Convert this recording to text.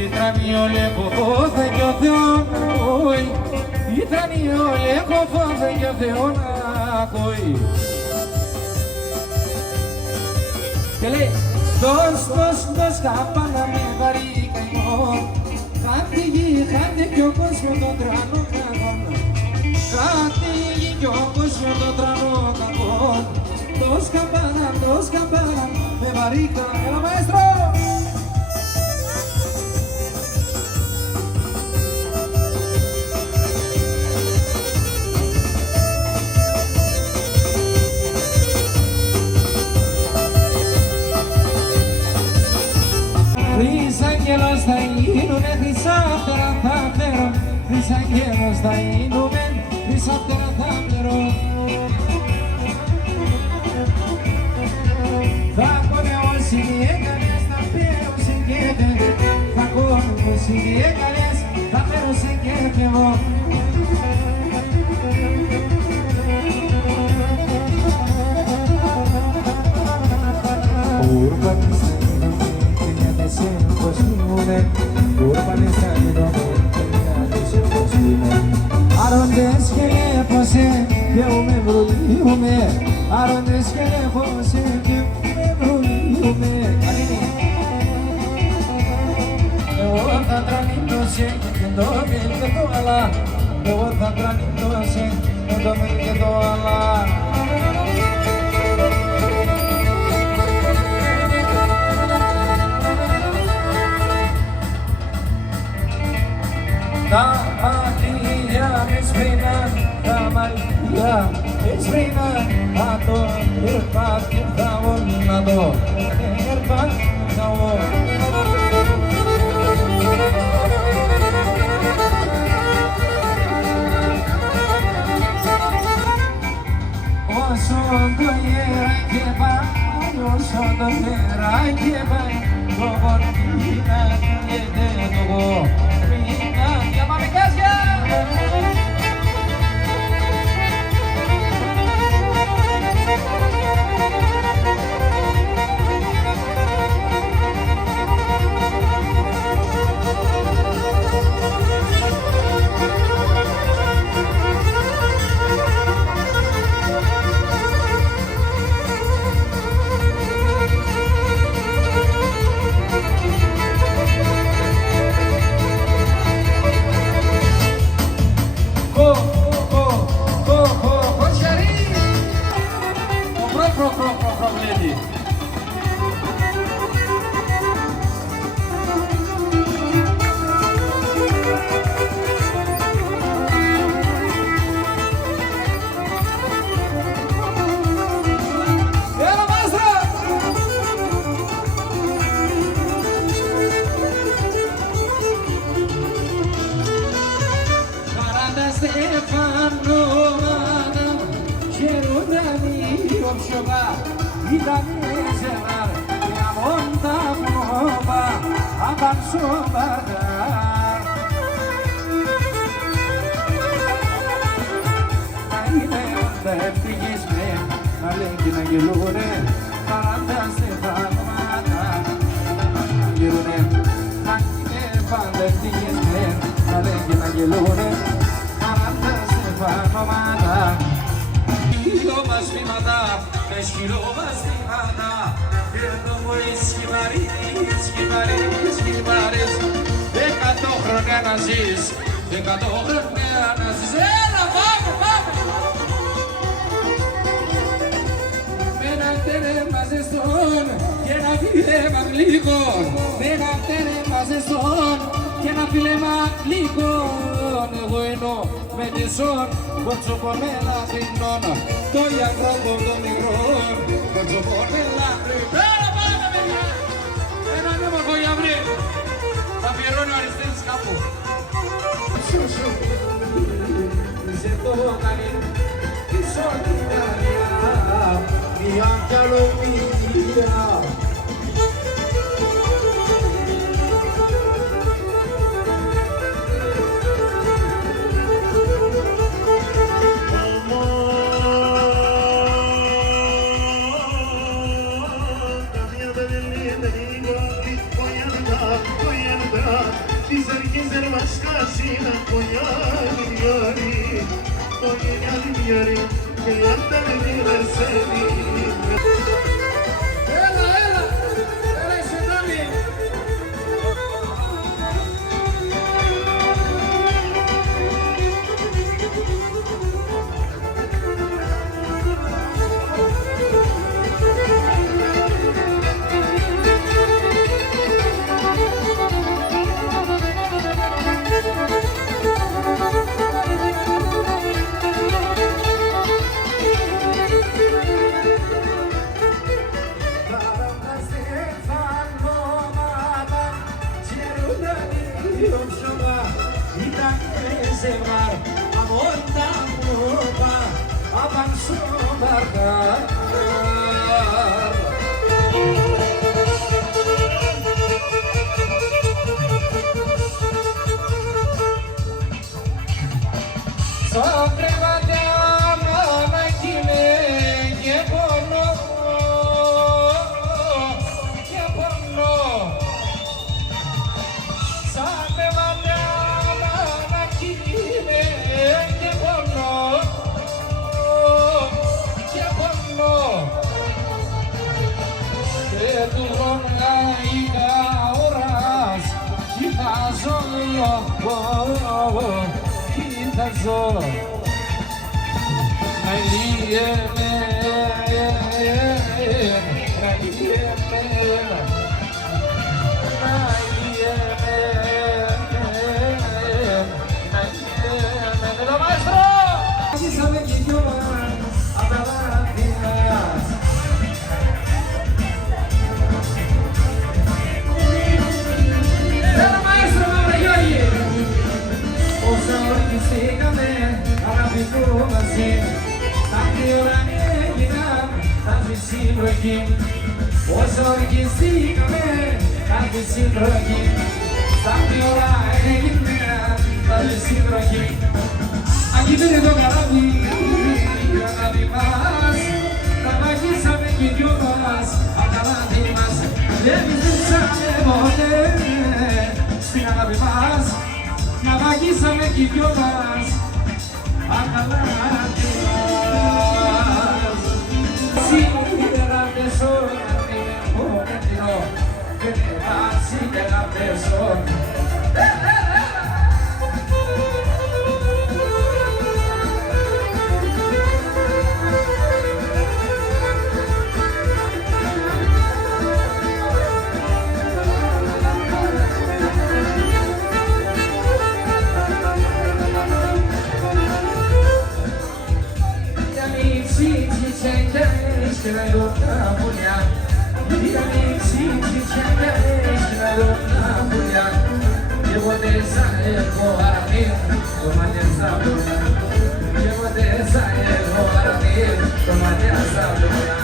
η τρανιόλε κοφώθε κι ο Θεόν ακούει, η τρανιόλε κοφώθε κι ο Θεόν ακούει. Και λέει, δώσ' καπάνα με βαρύ καημό, χάνει γη, χάνει κι ο κόσμος τον τρανό κακόν, χάνει γη κι ο κόσμος τον τρανό κακόν, δώσ' καπάνα με βαρύ καημό. Έλα μαέστρο! Χρυσαγγέλος θα γίνουνε, χρυσάφτερα θα φέρω, χρυσαγγέλος θα γίνουνε, χρυσάφτερα θα φέρω. Θα κόνε όσοι είναι καλές, θα φέρω σε κέφε, θα κόνε όσοι είναι καλές, θα φέρω σε κέφε εγώ. Άροντες και λέπωσε και με βρουλίουμε, άροντες και λέπωσε και με βρουλίουμε. Εγώ θα τρανίντωσε και το μέλ και το αλά, εγώ θα τρανίντωσε και το μέλ και το αλά. Τα μαλλιά με σβήναν, τα μαλλιά με σβήναν, θα το ερπατηθάω, να το ερπατηθάω. Όσο το γεράκι πάει, όσο το γεράκι πάει, το κορμίνα γίνεται το κορμίνα. Για μαμικάσια! Voy a Sina koyarım yarim, koyarım yarim, yandan verseni. Ela, Tsunami. Sevar, amor da muda, avanço barcar. Sobre badama nakime, que bono, que bono. Sobre badama nakime, que bono, que bono. Que tu ronaiga horas, que fazonho, que fazonho. Aquí te toca la vida más, aquí sabe que yo más, acaba de más, debes saber poder, sin nada más, aquí sabe que yo más, acaba de más. Si de la persona me enamoro, que me va si de la persona. Toma